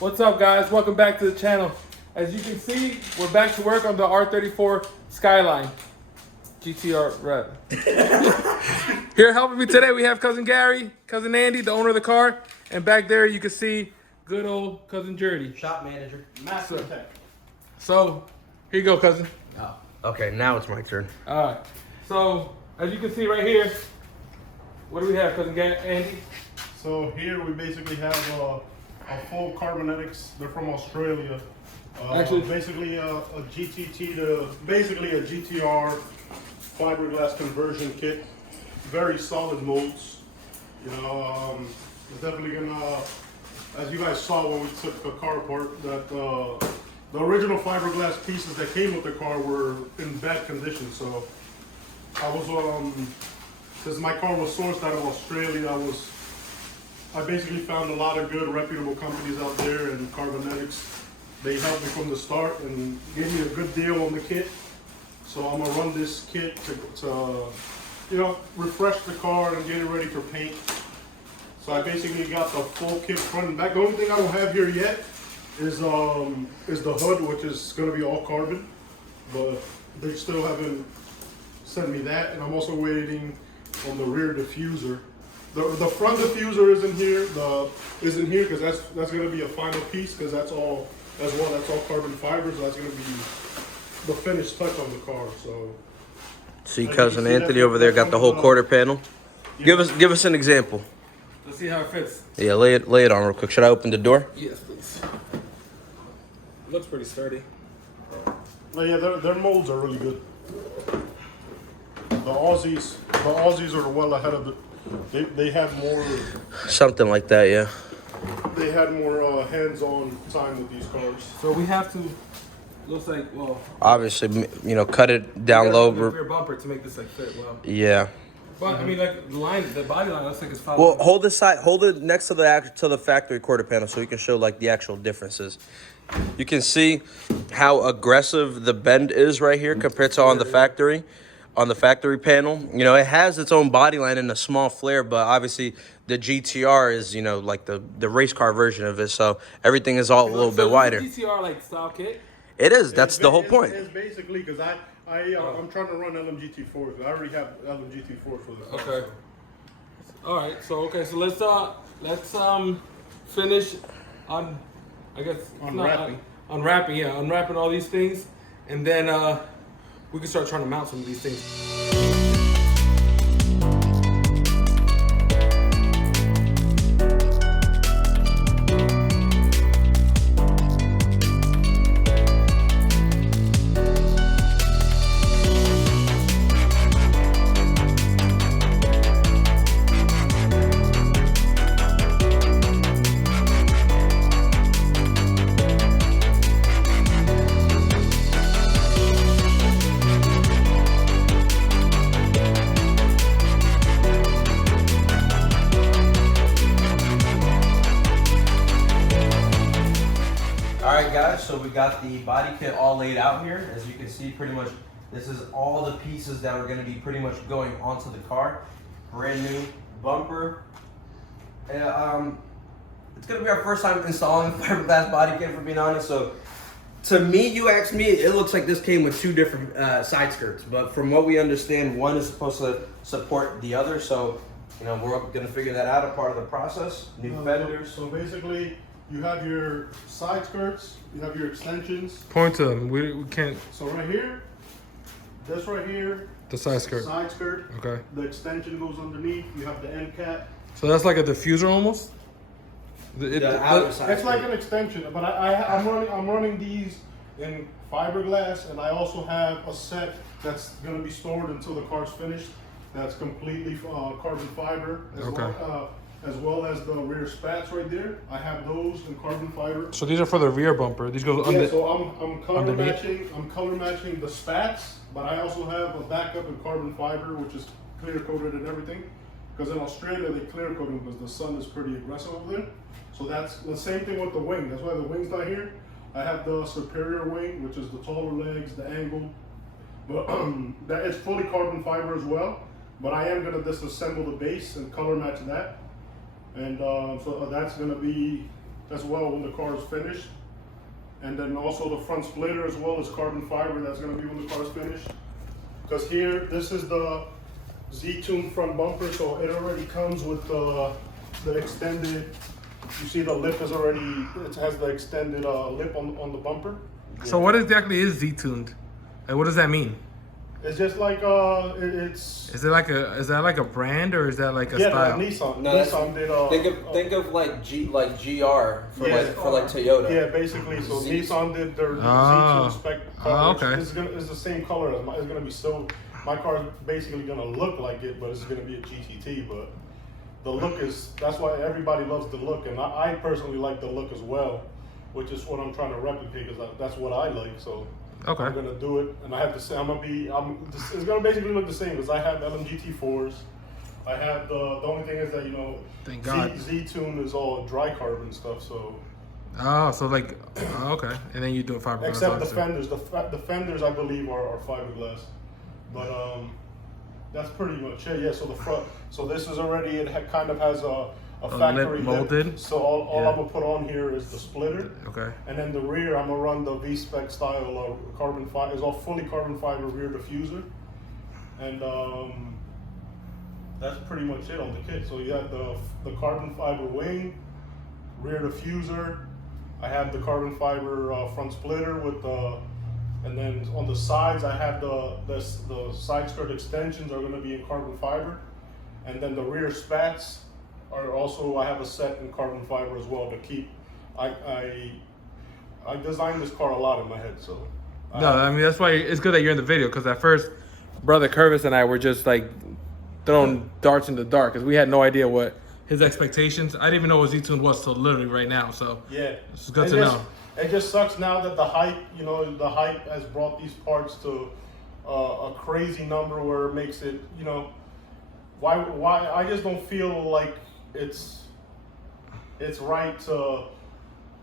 What's up, guys? Welcome back to the channel. As you can see, we're back to work on the R34 Skyline GTR Red. Here helping me today, we have cousin Gary, cousin Andy, the owner of the car, and back there you can see good old cousin Jerdy, shop manager, master tech. So here you go, cousin. Oh, okay, now it's my turn. All right. So as you can see right here, what do we have, cousin Andy? So here we basically have a full Carbonetics. They're from Australia. Actually, basically a GTT to basically a GTR fiberglass conversion kit. Very solid molds. You know, it's definitely gonna, as you guys saw when we took the car apart, that the original fiberglass pieces that came with the car were in bad condition. So I was since my car was sourced out of Australia, I basically found a lot of good reputable companies out there, and Carbonetics, they helped me from the start and gave me a good deal on the kit. So I'm gonna run this kit to you know, refresh the car and get it ready for paint. So I basically got the full kit front and back. The only thing I don't have here yet is the hood, which is gonna be all carbon, but they still haven't sent me that. And I'm also waiting on the rear diffuser. The front diffuser isn't here. Because that's gonna be a final piece, because that's all carbon fiber. So that's gonna be the finished touch on the car. So See, cousin Anthony over there got the whole quarter panel. Yeah. Give us an example. Let's see how it fits. Yeah, lay it on real quick. Should I open the door? Yes, please. Looks pretty sturdy. oh yeah, their molds are really good. The Aussies are well ahead of it. They had more. Something like that, yeah. They had more hands-on time with these cars. So we have to. Looks like, well, Obviously, you know, cut it down we low. gotta do the rear bumper to make this like fit well. Yeah. But I mean, like the body line looks like it's fine. Well, hold it next to the factory quarter panel so you can show like the actual differences. You can see how aggressive the bend is right here compared to on the factory panel. You know, it has its own body line and a small flare, but obviously the GTR is, you know, like the race car version of it. So everything is all a little bit wider. GTR like style kit. It is. That's the whole point. It's basically because I'm trying to run LMGT4s. I already have LMGT4s for the car. Okay. All right. So let's finish on, I guess Unwrapping. Unwrapping. Yeah, unwrapping all these things, and then we can start trying to mount some of these things. Alright guys, so we got the body kit all laid out here. As you can see, pretty much this is all the pieces that are going to be pretty much going onto the car. Brand new bumper. It's going to be our first time installing fiberglass body kit, for being honest. So to me, you asked me, it looks like this came with two different side skirts. But from what we understand, one is supposed to support the other. So, you know, we're going to figure that out, a part of the process. New fenders. So basically, you have your side skirts, you have your extensions. Point to them. We can't. So right here, this right here, The side skirt. side skirt. Okay. The extension goes underneath. You have the end cap. So that's like a diffuser almost. The outer side It's like skirt. an extension, but I'm running these in fiberglass, and I also have a set that's gonna be stored until the car's finished. That's completely carbon fiber, as well as the rear spats right there. I have those in carbon fiber. So these are for the rear bumper. These go Yeah, under. so I'm color underneath? matching. I'm color matching the spats, but I also have a backup in carbon fiber, which is clear coated and everything. Because in Australia they clear coat them because the sun is pretty aggressive over there. So that's the same thing with the wing. That's why the wing's not here. I have the superior wing, which is the taller legs, the angle. But that is fully carbon fiber as well. But I am gonna disassemble the base and color match that. And so that's gonna be as well when the car is finished. And then also the front splitter as well as carbon fiber, that's gonna be when the car is finished. Because here, this is the Z-Tune front bumper, so it already comes with the extended, you see the lip is already, it has the extended lip on the bumper. So what exactly is Z-tuned? Like, what does that mean? It's just like, it's... Is that like a brand or is that like a Yeah, style? like Nissan. No, that's- Nissan did, Think of like GR for Yeah. like Toyota. yeah, basically, so Z- Nissan did their Ah. Z-Tune spec Ah, car, okay. which is the same color as it's gonna be so, my car is basically gonna look like it, but it's gonna be a GTT, but the look is, that's why everybody loves the look, and I personally like the look as well, which is what I'm trying to replicate, because that's what I like, so. Okay. I'm gonna do it, and I have to say, it's gonna basically look the same, because I have LMGT4s, I have the only thing is that, you know, Thank God. Z-Tune is all dry carbon stuff, so. Oh, so like, okay. And then you do a fiberglass. Except the obviously. fenders. The fenders, I believe, are fiberglass. But that's pretty much it. Yeah. So the front. So this is already. It kind of has a factory lip molded. So all Yeah. I'm gonna put on here is the splitter, Okay. and then the rear I'm gonna run the V-spec style carbon fiber. It's all fully carbon fiber rear diffuser, and that's pretty much it on the kit. So you have the carbon fiber wing, rear diffuser. I have the carbon fiber front splitter with the, and then on the sides I have the side skirt extensions are going to be in carbon fiber, and then the rear spats are also, I have a set in carbon fiber as well to keep. I designed this car a lot in my head, so. No, I mean that's why it's good that you're in the video, because at first, brother Curvis and I were just like throwing darts in the dark because we had no idea what his expectations. I didn't even know what Z-Tune was till literally right now. So Yeah, it's good to know. It just sucks now that the hype, you know, the hype has brought these parts to a crazy number where it makes it, you know, why I just don't feel like it's right to.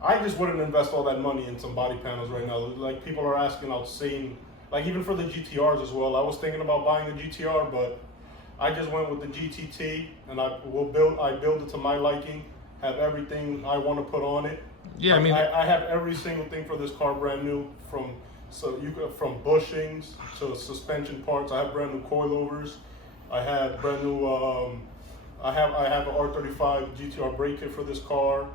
I just wouldn't invest all that money in some body panels right now. Like people are asking out seeing, like even for the GTRs as well. I was thinking about buying the GTR, but I just went with the GTT, and I build it to my liking. Have everything I want to put on it. Yeah, I mean, I have every single thing for this car brand new, from bushings to suspension parts. I have brand new coilovers. I have brand new. I have an R35 GTR brake kit for this car.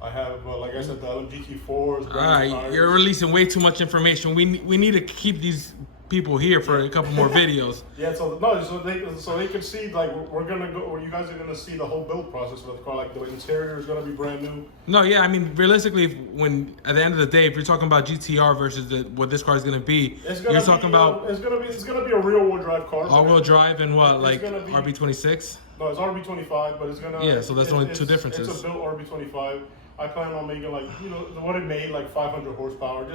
I have, like I said, the LMGT4s. all right, you're releasing way too much information. We need to keep these people here for a couple more videos. Yeah, so they can see, like, we're gonna go, or you guys are gonna see the whole build process for the car. Like the interior is gonna be brand new. No, yeah, I mean, realistically, when at the end of the day, if you're talking about GTR versus what this car is gonna be, It's gonna you're talking about it's gonna be a rear wheel drive car. all-wheel drive and what, It's like gonna be- RB26? No, it's RB25, but it's gonna. Yeah, so that's only two differences. It's a built RB25. I plan on making, like, you know, what it made, like 500 horsepower.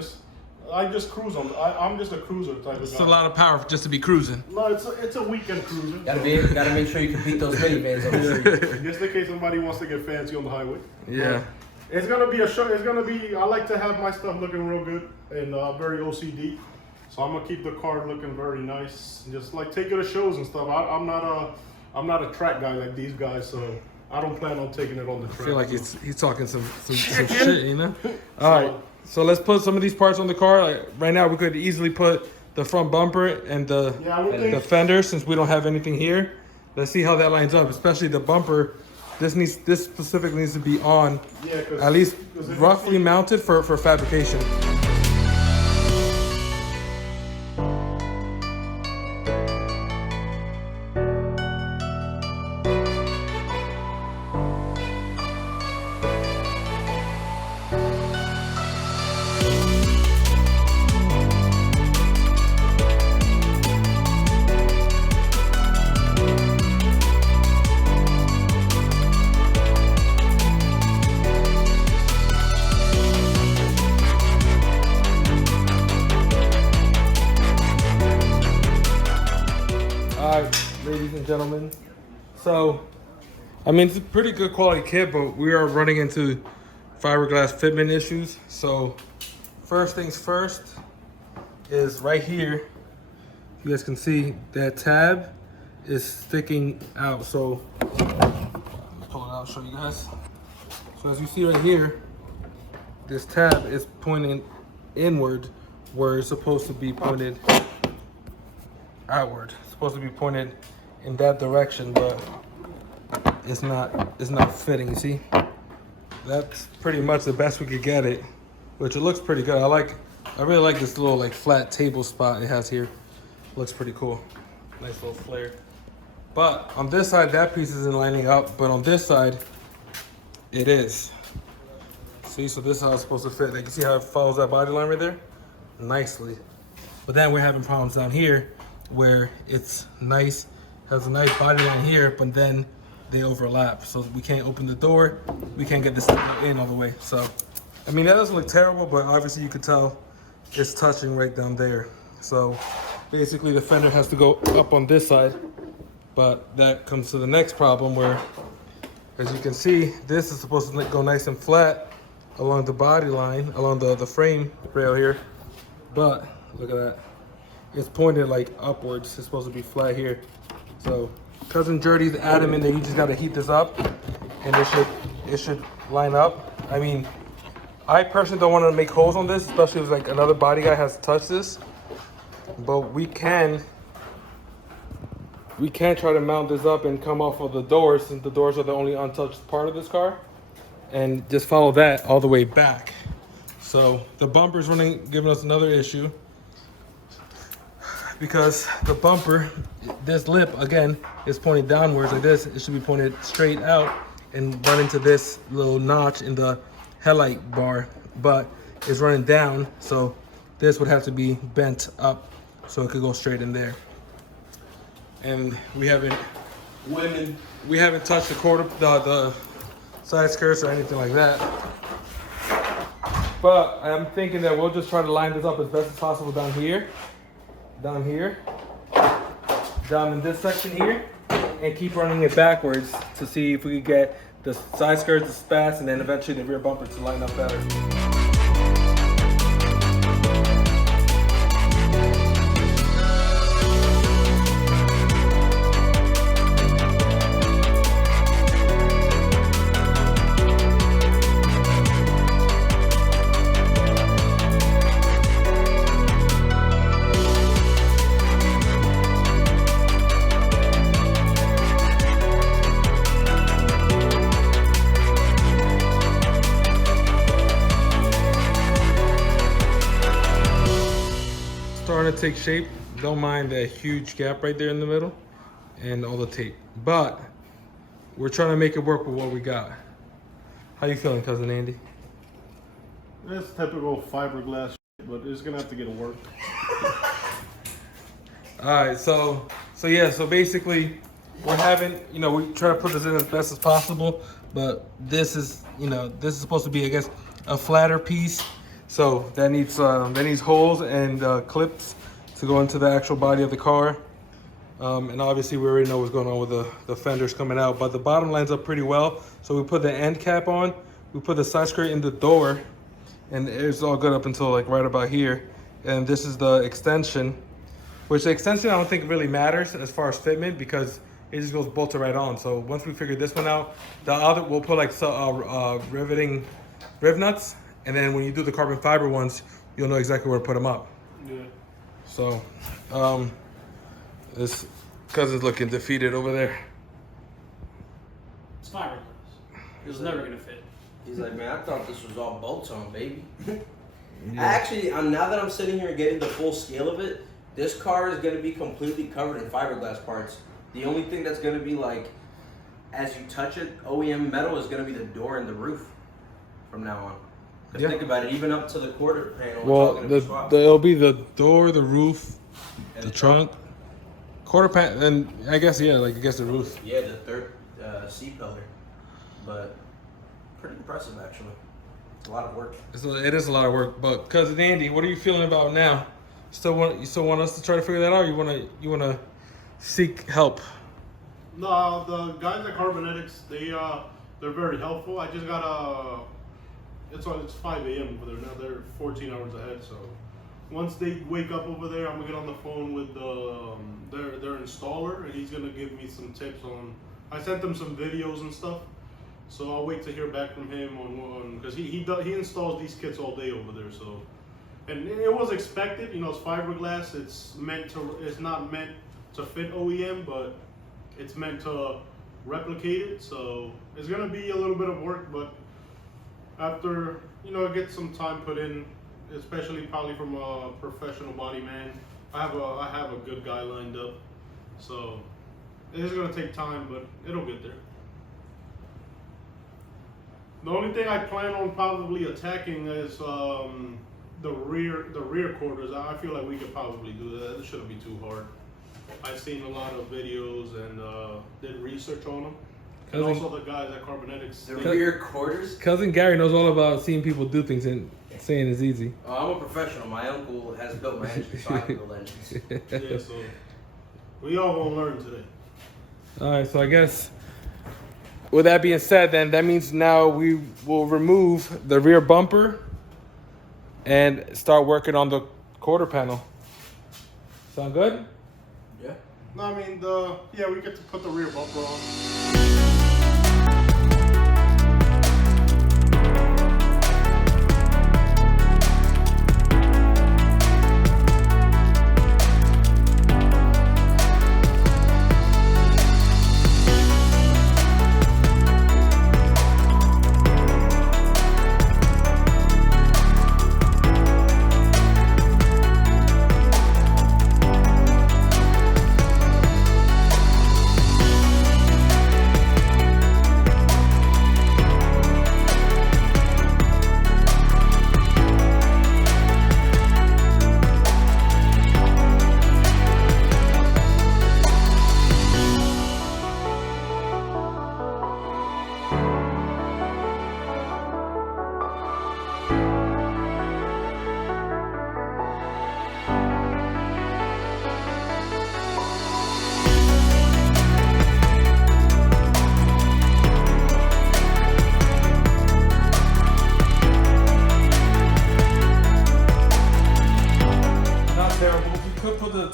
I just cruise on. I'm just a cruiser type of guy. It's a lot of power just to be cruising. No, it's a weekend cruiser. Gotta make sure you can beat those minivans on the street. Just in case somebody wants to get fancy on the highway. Yeah. It's gonna be a show. It's gonna be. I like to have my stuff looking real good and very OCD. So I'm gonna keep the car looking very nice. And just like take it to shows and stuff. I'm not a track guy like these guys, so I don't plan on taking it on the track. I feel like he's talking some shit, you know? All right, so let's put some of these parts on the car. Like, right now, we could easily put the front bumper and the fender, since we don't have anything here. Let's see how that lines up, especially the bumper. This specifically needs to be on, at least roughly mounted for fabrication. Ladies and gentlemen, so I mean, it's a pretty good quality kit, but we are running into fiberglass fitment issues. So first things first is right here. You guys can see that tab is sticking out. So let me pull it out, show you guys. So as you see right here, this tab is pointing inward where it's supposed to be pointed outward. It's supposed to be pointed in that direction, but it's not fitting. You see, that's pretty much the best we could get it, which it looks pretty good. I really like this little like flat table spot it has here. Looks pretty cool. Nice little flare. But on this side, that piece isn't lining up, but on this side, it is. See, so this is how it's supposed to fit. Like, you see how it follows that body line right there? Nicely. But then we're having problems down here where it's nice, has a nice body line here, but then they overlap. So we can't open the door, we can't get this in all the way. So, I mean, that doesn't look terrible, but obviously you could tell it's touching right down there. So basically the fender has to go up on this side, but that comes to the next problem where, as you can see, this is supposed to go nice and flat along the body line, along the frame rail here. But look at that. It's pointed like upwards. It's supposed to be flat here. So Cousin Jordy's adamant that you just gotta heat this up and it should line up. I mean, I personally don't want to make holes on this, especially if like another body guy has touched this. But we can try to mount this up and come off of the doors, since the doors are the only untouched part of this car, and just follow that all the way back. So the bumper's giving us another issue, because the bumper, this lip again is pointed downwards like this. It should be pointed straight out and run into this little notch in the headlight bar, but it's running down, so this would have to be bent up so it could go straight in there. And we haven't touched the side skirts or anything like that. But I'm thinking that we'll just try to line this up as best as possible down here, down in this section here, and keep running it backwards to see if we could get the side skirts, the spats, and then eventually the rear bumper to line up better. Starting to take shape. Don't mind that huge gap right there in the middle and all the tape, but we're trying to make it work with what we got. How you feeling, Cousin Andy? That's typical fiberglass shit, but it's gonna have to get work. All right, so basically we're having, we try to put this in as best as possible, but this is supposed to be, I guess, a flatter piece. So that needs holes and clips to go into the actual body of the car. And obviously we already know what's going on with the fenders coming out, but the bottom lines up pretty well. So we put the end cap on, we put the side skirt in the door, and it's all good up until like right about here. And this is the extension, which the extension I don't think really matters as far as fitment, because it just goes bolted right on. So once we figure this one out, the other we'll put like riveting riv nuts. And then when you do the carbon fiber ones, you'll know exactly where to put them up. Yeah. So, this cousin's looking defeated over there. It's fiberglass. It's never gonna fit. He's like, man, I thought this was all bolts on, baby. Actually, now that I'm sitting here getting the full scale of it, this car is gonna be completely covered in fiberglass parts. The only thing that's gonna be like, as you touch it, OEM metal is gonna be the door and the roof from now on. Yeah. Think about it, even up to the quarter panel. Well, it'll be the door, the roof, the trunk, quarter panel, and I guess the roof. Yeah, the third seat pillar. But pretty impressive, actually. It's a lot of work. It is a lot of work. But Cousin Andy, what are you feeling about now? You still want us to try to figure that out? Or you wanna seek help? No, the guys at Carbonetics, they're very helpful. I just got it's 5 a.m. over there now. They're 14 hours ahead. So once they wake up over there, I'm gonna get on the phone with their installer, and he's gonna give me some tips on. I sent them some videos and stuff, So I'll wait to hear back from him on because he installs these kits all day over there. So, and it was expected. You know, it's fiberglass. It's not meant to fit OEM, but it's meant to replicate it. So it's gonna be a little bit of work, but after get some time put in, especially probably from a professional body man, I have a good guy lined up. So it is gonna take time, but it'll get there. The only thing I plan on probably attacking is the rear quarters. I feel like we could probably do that. It shouldn't be too hard. I've seen a lot of videos and did research on them. And also the guys at Carbonetics. The rear quarters? Cousin Gary knows all about seeing people do things and saying it's easy. Oh, I'm a professional. My uncle has built my engine, so I can build engines. Yeah, so we all gonna learn today. All right, so I guess with that being said, then that means now we will remove the rear bumper and start working on the quarter panel. Sound good? Yeah. No, I mean we get to put the rear bumper on.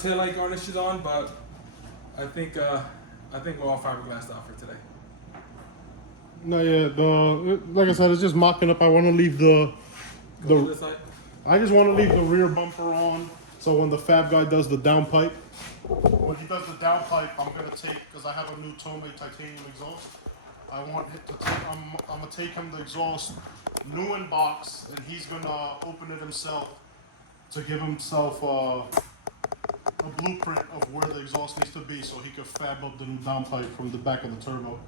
taillight garnishes on, but I think we're all fiberglassed out for today. No, yeah, like I said, it's just mocking up. I want to leave This side? I just want to leave the rear bumper on, so when the fab guy does the downpipe, when he does the downpipe, I'm gonna take, because I have a new Tome titanium exhaust. I want him to take, I'm gonna take him the exhaust new in box, and he's gonna open it himself to give himself a blueprint of where the exhaust needs to be, so he can fab up the new downpipe from the back of the turbo.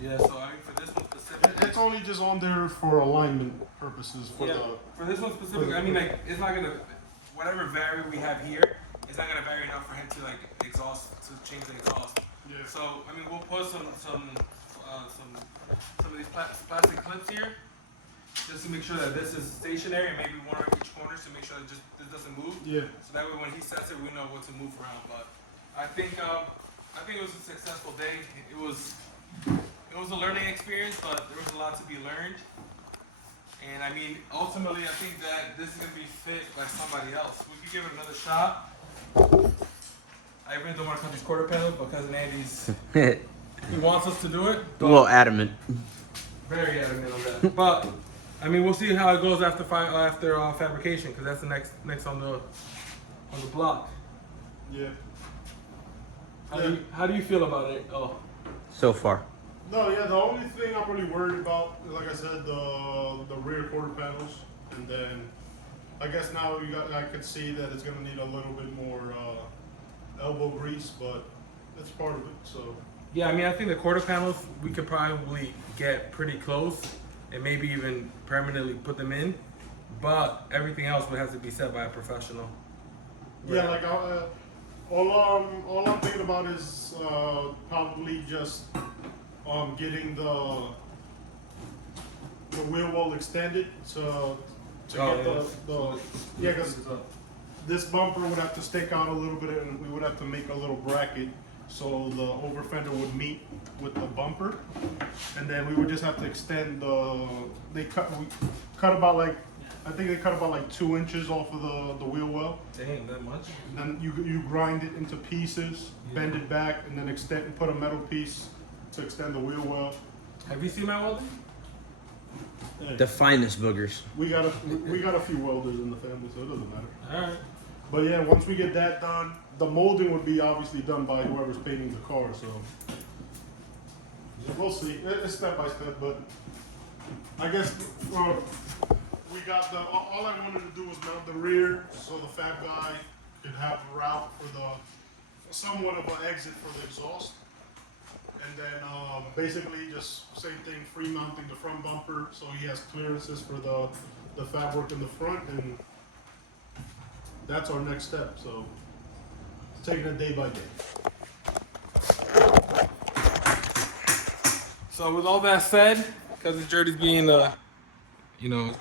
Yeah, so I mean, for this one specifically, It's only just on there for alignment purposes. For this one specifically, I mean, like, it's not gonna, whatever vary we have here, it's not gonna vary enough for him to like exhaust, to change the exhaust. Yeah. So I mean, we'll put some of these plastic clips here, just to make sure that this is stationary, and maybe one on each corner to make sure that just this doesn't move. Yeah. So that way, when he sets it, we know what to move around. But I think it was a successful day. It was a learning experience, but there was a lot to be learned. And I mean, ultimately, I think that this is gonna be fit by somebody else. We could give it another shot. I really don't want to cut these quarter panels, but cousin Andy's he wants us to do it. A little adamant. Very adamant on that. But I mean, we'll see how it goes after fabrication, because that's the next on the block. Yeah. How do you feel about it? Oh, So far. No, yeah, the only thing I'm really worried about, like I said, the rear quarter panels, and then I guess now I could see that it's gonna need a little bit more elbow grease, but that's part of it. So yeah, I mean, I think the quarter panels we could probably get pretty close, and maybe even permanently put them in. But everything else would have to be set by a professional. yeah, like all I'm thinking about is probably just getting the wheel well extended to get because this bumper would have to stick out a little bit, and we would have to make a little bracket so the over fender would meet with the bumper, and then we would just have to extend we cut about like, I think they cut about like 2 inches off of the wheel well. Dang, that much? And then you grind it into pieces, bend it back, and then put a metal piece to extend the wheel well Have you seen my welding? Hey, The finest boogers. we got a few welders in the family, so it doesn't matter. All right. But yeah, once we get that done, the molding would be obviously done by whoever's painting the car. So we'll see. It's step by step, but I guess we got the. All I wanted to do was mount the rear, so the fab guy could have a route for the somewhat of an exit for the exhaust, and then basically just same thing, free mounting the front bumper, so he has clearances for the fab work in the front, and that's our next step. So taking it day by day. So with all that said, Cousin Jody's being,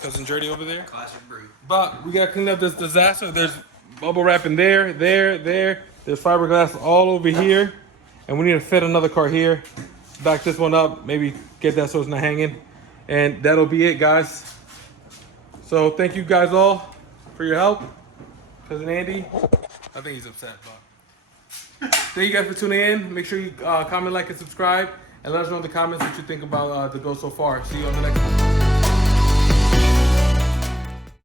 Cousin Jody over there. Classic breed. But we gotta clean up this disaster. There's bubble wrap in there. There's fiberglass all over here. And we need to fit another car here. Back this one up, maybe get that so it's not hanging. And that'll be it, guys. So thank you guys all for your help. Cousin Andy, I think he's upset, but thank you guys for tuning in. Make sure you comment, like, and subscribe. And let us know in the comments what you think about the Go So Far. See you on the next one.